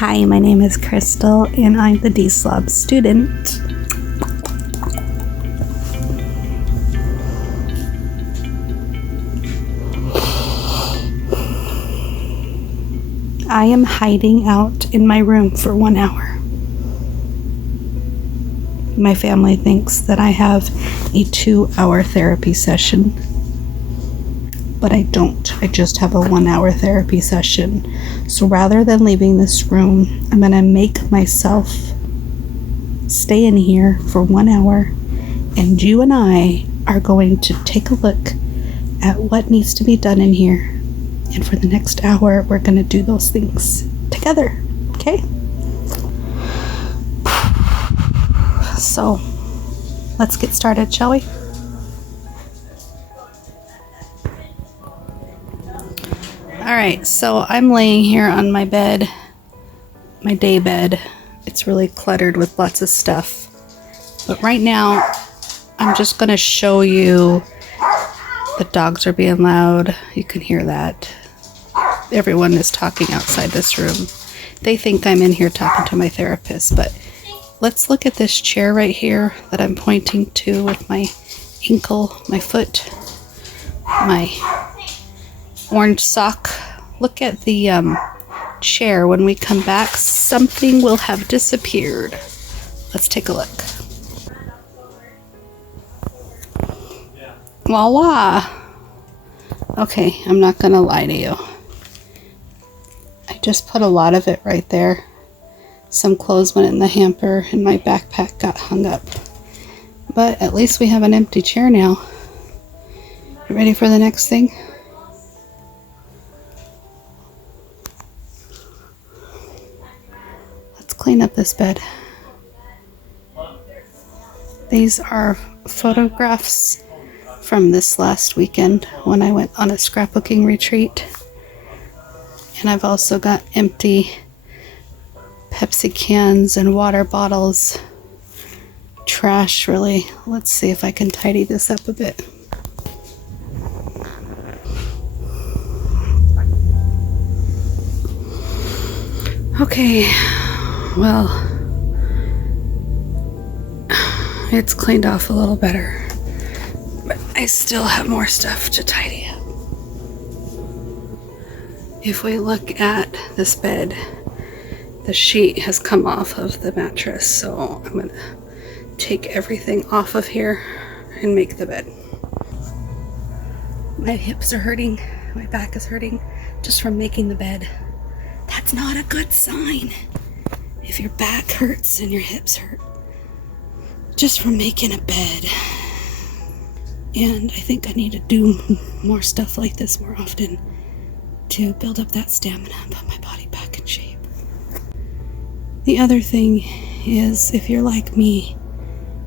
Hi, my name is Crystal and I'm the Deslob student. I am hiding out in my room for 1 hour. My family thinks that I have a 2-hour therapy session, but I don't. I just have a 1-hour therapy session. So rather than leaving this room, I'm gonna make myself stay in here for 1 hour, and you and I are going to take a look at what needs to be done in here. And for the next hour, we're gonna do those things together, okay? So let's get started, shall we? All right, so I'm laying here on my bed, my day bed. It's really cluttered with lots of stuff. But right now, I'm just gonna show you the dogs are being loud. You can hear that. Everyone is talking outside this room. They think I'm in here talking to my therapist, but let's look at this chair right here that I'm pointing to with my ankle, my foot, my orange sock. Look at the chair. When we come back, something will have disappeared. Let's take a look. Voila! Okay, I'm not gonna lie to you. I just put a lot of it right there. Some clothes went in the hamper and my backpack got hung up. But at least we have an empty chair now. You ready for the next thing? Let's clean up this bed. These are photographs from this last weekend when I went on a scrapbooking retreat. And I've also got empty Pepsi cans and water bottles. Trash, really. Let's see if I can tidy this up a bit. Okay, well, it's cleaned off a little better, but I still have more stuff to tidy up. If we look at this bed, the sheet has come off of the mattress, so I'm gonna take everything off of here and make the bed. My hips are hurting, my back is hurting just from making the bed. That's not a good sign. If your back hurts and your hips hurt just from making a bed. And I think I need to do more stuff like this more often to build up that stamina and put my body back in shape. The other thing is, if you're like me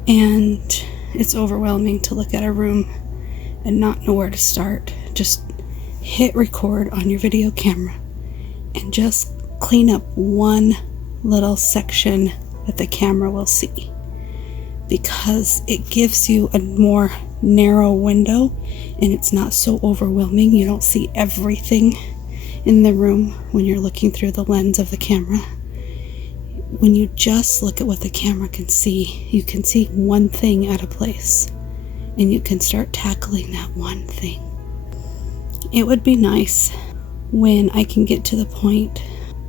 and it's overwhelming to look at a room and not know where to start, just hit record on your video camera and just clean up one little section that the camera will see, because it gives you a more narrow window and it's not so overwhelming. You don't see everything in the room when you're looking through the lens of the camera. When you just look at what the camera can see, you can see one thing at a place and you can start tackling that one thing. It would be nice when I can get to the point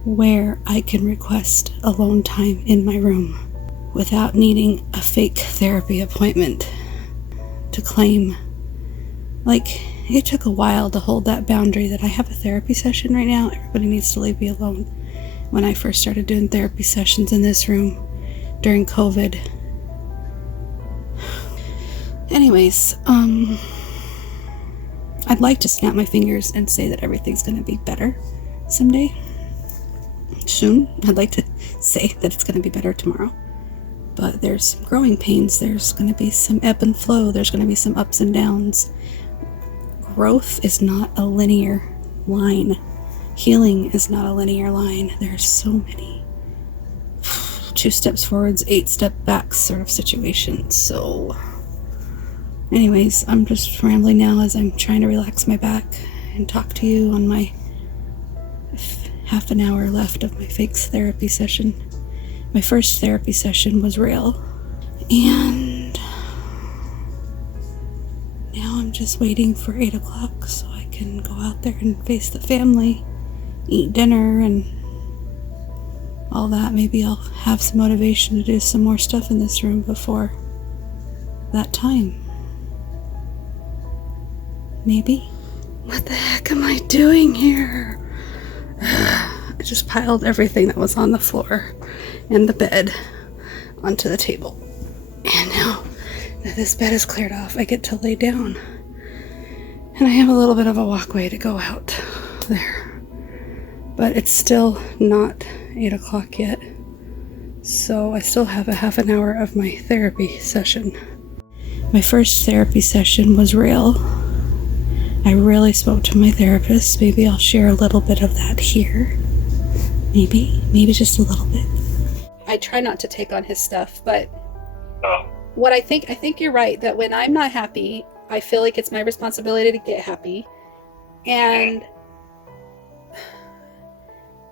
where I can request alone time in my room without needing a fake therapy appointment to claim. Like, it took a while to hold that boundary that I have a therapy session right now. Everybody needs to leave me alone. When I first started doing therapy sessions in this room during COVID. Anyways, I'd like to snap my fingers and say that everything's gonna be better someday. Soon. I'd like to say that it's gonna be better tomorrow. But there's some growing pains. There's gonna be some ebb and flow. There's gonna be some ups and downs. Growth is not a linear line. Healing is not a linear line. There's so many 2 steps forwards, 8 step backs sort of situations. So anyways, I'm just rambling now as I'm trying to relax my back and talk to you on my half an hour left of my fake therapy session. My first therapy session was real. And now I'm just waiting for 8 o'clock so I can go out there and face the family, eat dinner, and all that. Maybe I'll have some motivation to do some more stuff in this room before that time. Maybe. What the heck am I doing here? I just piled everything that was on the floor and the bed onto the table. And now that this bed is cleared off, I get to lay down. And I have a little bit of a walkway to go out there. But it's still not 8 o'clock yet. So I still have a half an hour of my therapy session. My first therapy session was real. I really spoke to my therapist. Maybe I'll share a little bit of that here. Maybe just a little bit. I try not to take on his stuff, but what I think you're right, that when I'm not happy, I feel like it's my responsibility to get happy. And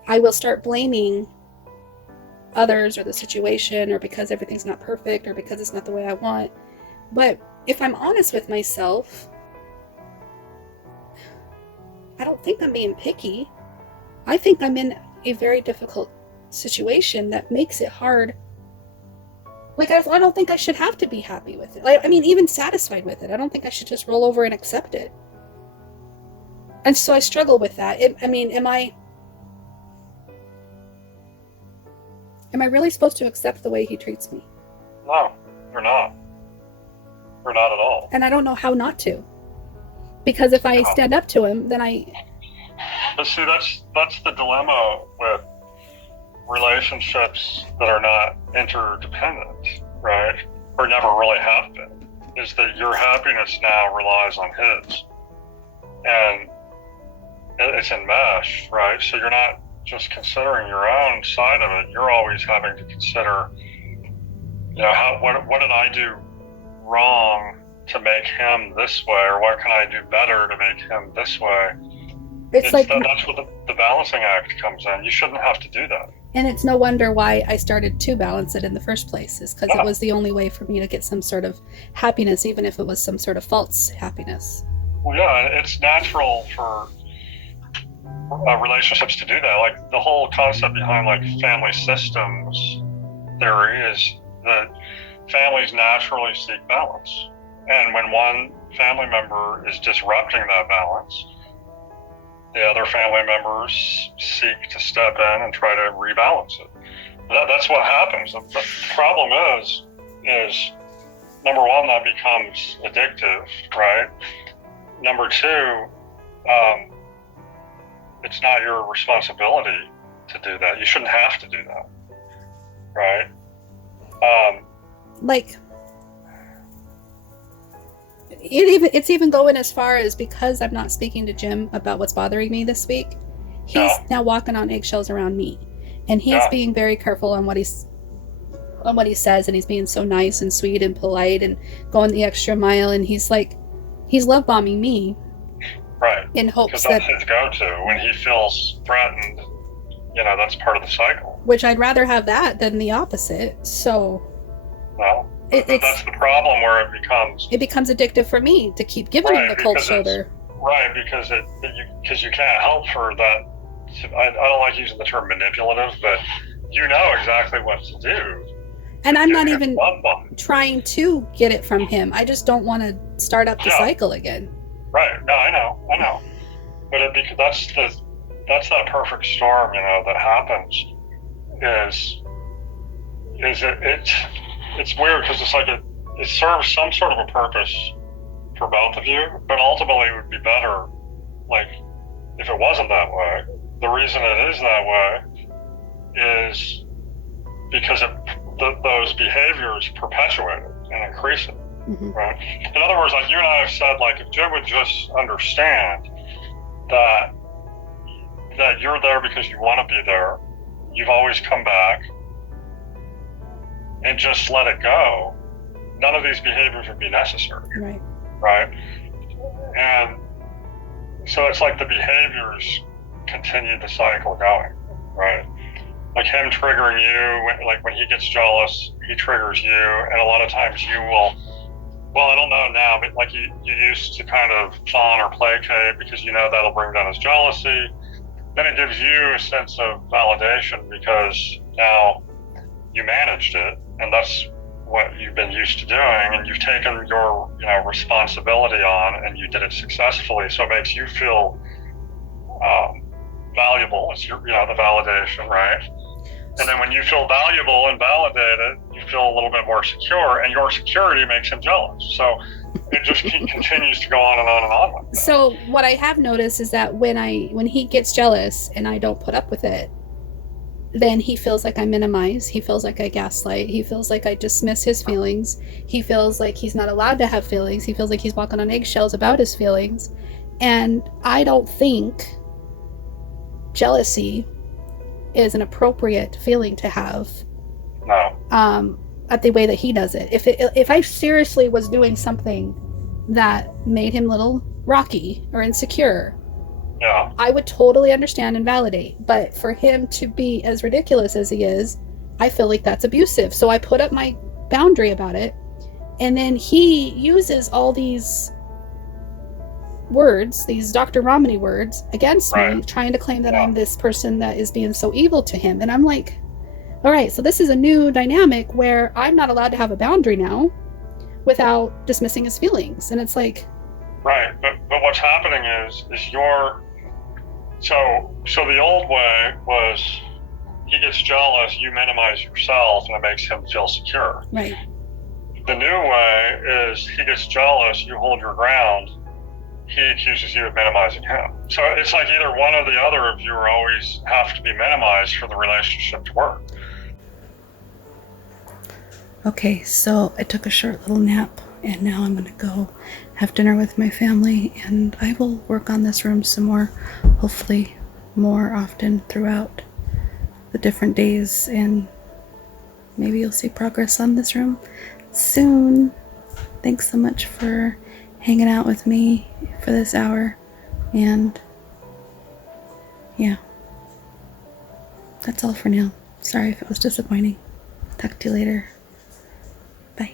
I will start blaming others or the situation, or because everything's not perfect, or because it's not the way I want. But if I'm honest with myself, I don't think I'm being picky. I think I'm in a very difficult situation that makes it hard. Like, I don't think I should have to be happy with it. Like, I mean, even satisfied with it. I don't think I should just roll over and accept it. And so I struggle with that. Am I really supposed to accept the way he treats me? No, you're not. You're not at all. And I don't know how not to. Because if I stand up to him, then But see, that's the dilemma with relationships that are not interdependent, right? Or never really have been, is that your happiness now relies on his. And it's enmeshed, right? So you're not just considering your own side of it, you're always having to consider, what did I do wrong to make him this way, or what can I do better to make him this way? That's where the balancing act comes in. You shouldn't have to do that. And it's no wonder why I started to balance it in the first place, is because it was the only way for me to get some sort of happiness, even if it was some sort of false happiness. Well, yeah, it's natural for relationships to do that. Like, the whole concept behind like family systems theory is that families naturally seek balance. And when one family member is disrupting that balance, the other family members seek to step in and try to rebalance it. That's what happens. The problem is number one, that becomes addictive, right? Number two, it's not your responsibility to do that. You shouldn't have to do that, right? It's even going as far as, because I'm not speaking to Jim about what's bothering me this week, he's now walking on eggshells around me, and he's being very careful on what he says, and he's being so nice and sweet and polite and going the extra mile, and he's love bombing me, right? In hopes that's his go-to when he feels threatened. That's part of the cycle. Which I'd rather have that than the opposite. So, well. That's the problem, where it becomes addictive for me to keep giving him the cold shoulder. Right, because you can't help for that. I don't like using the term manipulative, but you know exactly what to do. And I'm not even trying to get it from him. I just don't want to start up the cycle again. Right. No, I know. But that's that perfect storm, that happens. It's weird, because it's like it serves some sort of a purpose for both of you, but ultimately it would be better, like, if it wasn't that way. The reason it is that way is because those behaviors perpetuate it and increase it, right? In other words, like you and I have said, like, if Jim would just understand that you're there because you want to be there, you've always come back, and just let it go, none of these behaviors would be necessary. Right. And so it's like the behaviors continue the cycle going, right? Like him triggering you, like when he gets jealous, he triggers you, and a lot of times you will, well, I don't know now, but like you used to kind of fawn or placate because you know that'll bring down his jealousy. Then it gives you a sense of validation because now you managed it, and that's what you've been used to doing, and you've taken your responsibility on, and you did it successfully. So it makes you feel valuable. It's your, the validation, right? And then when you feel valuable and validated, you feel a little bit more secure, and your security makes him jealous. So it just continues to go on and on and on like that. So what I have noticed is that when he gets jealous and I don't put up with it, then he feels like I minimize. He feels like I gaslight. He feels like I dismiss his feelings. He feels like he's not allowed to have feelings. He feels like he's walking on eggshells about his feelings. And I don't think jealousy is an appropriate feeling to have. No. At the way that he does it. If I seriously was doing something that made him a little rocky or insecure, yeah, I would totally understand and validate. But for him to be as ridiculous as he is, I feel like that's abusive. So I put up my boundary about it, and then he uses all these words, these Dr. Romney words, against me, trying to claim that I'm this person that is being so evil to him. And I'm like, all right, so this is a new dynamic where I'm not allowed to have a boundary now without dismissing his feelings. And it's like, right, but what's happening is you're so the old way was he gets jealous, you minimize yourself, and it makes him feel secure. Right. The new way is he gets jealous, you hold your ground, he accuses you of minimizing him. So it's like either one or the other of you always have to be minimized for the relationship to work. Okay, so I took a short little nap, and now I'm going to go have dinner with my family, and I will work on this room some more, hopefully more often throughout the different days, and maybe you'll see progress on this room soon. Thanks so much for hanging out with me for this hour, and yeah, that's all for now. Sorry if it was disappointing. Talk to you later. Bye.